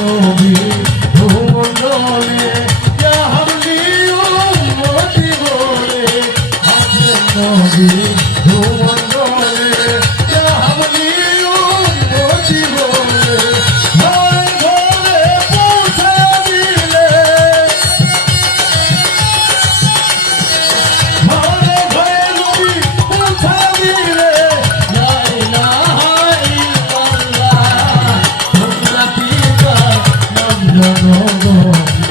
নবী ভুমণ্ডলে ইয়া হাবলি উম্মতি বলে আসলেন নবী ভুমণ্ডলে ইয়া হাবলি উম্মতি বলে ঘরে ঘরে পৌঁছে দিলে ঘরে ঘরে নবী পৌঁছে দিলে লা ইলাহা ইল্লাল্লাহ তোমরা কি নাম জানো গো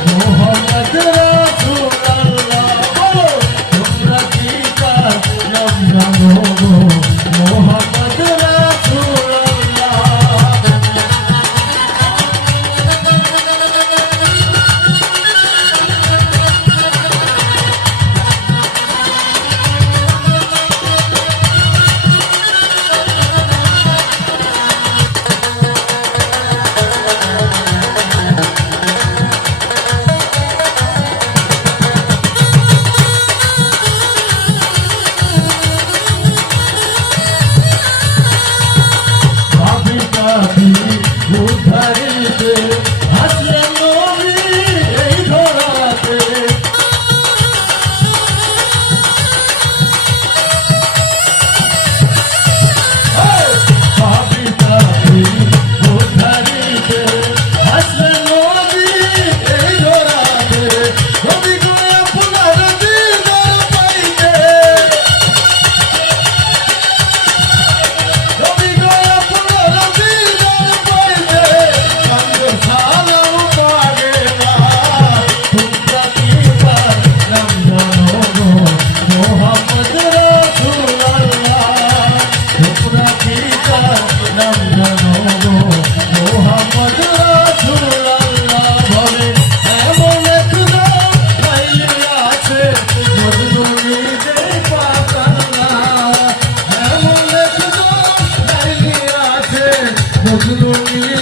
মুহাম্মদ রাসূলুল্লাহ বলো তোমরা কি নাম জানো গো মুহাম্মদ রাসূলুল্লাহ উদ্ধারিতে আসলেন নবী এই ধরাতে পাপী পাপী উদ্ধারিতে আসলেন নবী এই ধরাতে নবী গো আপনার দিদার পাইতে নবী গো আপনার দিদার পাইতে কান্দে সালাম পাগে না তোমরা কি নাম জানো গো মুহাম্মদ রাসূলুল্লাহ তোমরা কি নাম জানো গো মুহাম্মদ রাসূলুল্লাহ বলে এমন এক নাম পাইলে আছে মজনুরিদের পাতানা এমন এক নাম পাইলে আছে মজনুরিদের